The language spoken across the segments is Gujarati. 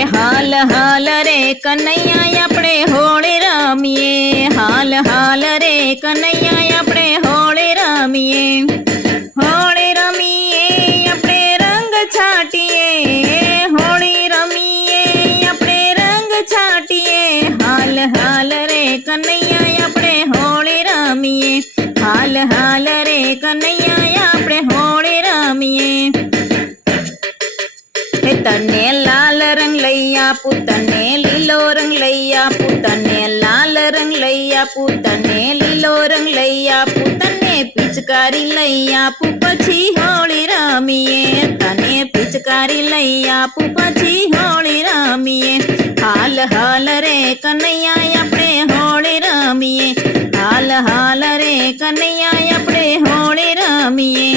એ હાલ હાલ રે કનૈયા આપણે હોળી રમીએ, હાલ હાલ રે કનૈયા આપણે હોળી રમીએ, હોળી રમીએ આપણે રંગ છાટીએ, હોળી રમીએ આપણે રંગ છાટીએ, હાલ હાલ રે કનૈયા આપણે હોળી રમીએ, હાલ હાલ રે કનૈયા આપણે હોળી રમીએ. તને લાલ રંગ લઈ આપું, તને લીલો રંગ લઈ આપું, તને લાલ રંગ લઈ આપું, તને લીલો રંગ લઈ આપું, તને પિચકારી લઈ આપું પછી હોળી રમીએ, તને પિચકારી લઈ આપું પછી હોળી રમીએ, હાલ હાલ રે કનૈયા આપણે હોળી રમીએ, હાલ હાલ રે કનૈયા આપણે હોળી રમીએ.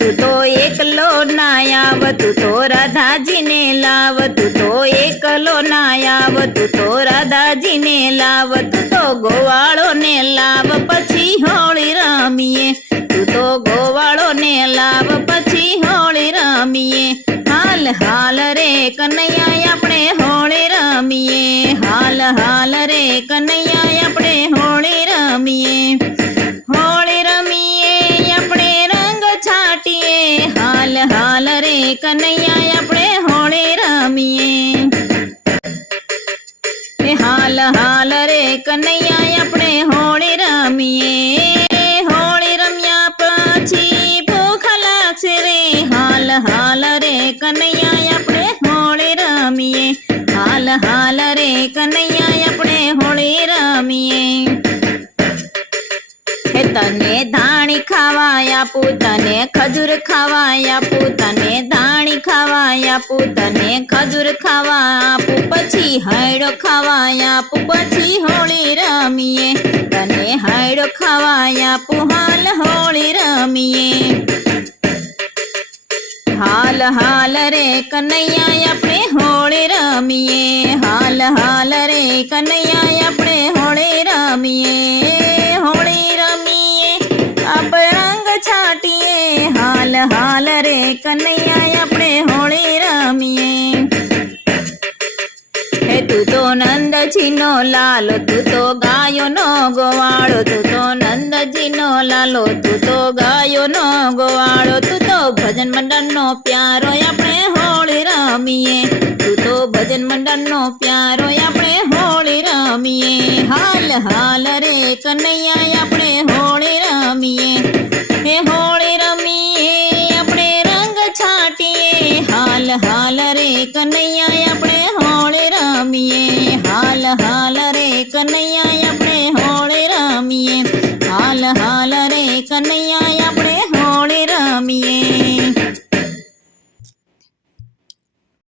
તું તો એકલો ના આવ, તું તો રાધાજીને લાવ, તું તો એકલો ના આવ, તું તો રાધાજીને લાવ, તું તો ગોવાળો ને લાવ પછી હોળી રમીએ, તું તો ગોવાળો ને લાવ પછી હોળી રમીએ, હાલ હાલ રે કનૈયા આપણે હોળી રમીએ, હાલ હાલ રે કનૈયા આપણે હોળી રમીએ, હોળી રમીએ આપણે રંગ છાટીએ, હાલ હાલ રે કનૈયા આપણે હોળી રમીએ, હાલ હાલ રે કનૈયા આપણે હોળી રમીએ, હોળી રમ્યા પછી ભૂખ લાગશે રે, હાલ હાલ રે કનૈયા આપણે હોળી રમીએ, હાલ હાલ રે કનૈયા આપણે હોળી રમીએ. તને ધાણી ખાવા આપું, તને ખજૂર ખાવા આપું, તને ધાણી ખાવા આપું, તને ખજૂર ખાવા આપું પછી હાયડો ખાવા આપું પછી હોળી રમીએ, તને હાયડો ખાવા આપું હાલ હોળી રમીએ, હાલ હાલ રે કનૈયા આપણે હોળી રમીએ, હાલ હાલ રે કનૈયા આપણે હોળી રમીએ, હોળી રમીએ આપણે રંગ છાટીએ, હાલ હાલ રે કનૈયા આપણે હોળી રમીએ. તું તો નંદજીનો લાલો, તું તો ગાયોનો ગોવાળો, તું તો નંદજીનો લાલો, તું તો ગાયોનો ગોવાળો, તું તો ભજન મંડળનો પ્યારો આપણે હોળી રમીએ, તું તો ભજન મંડળનો પ્યારો આપણે હોળી રમીએ, હાલ હાલ રે કનૈયા આપણે હોળી રમીએ, હે હોળી રમીએ આપણે રંગ છાટીએ, હાલ હાલ રે કનૈયા આપણે હોળી રમીએ, હાલ હાલ રે કનૈયા આપણે હોળી રમીએ, હાલ હાલ રે કનૈયા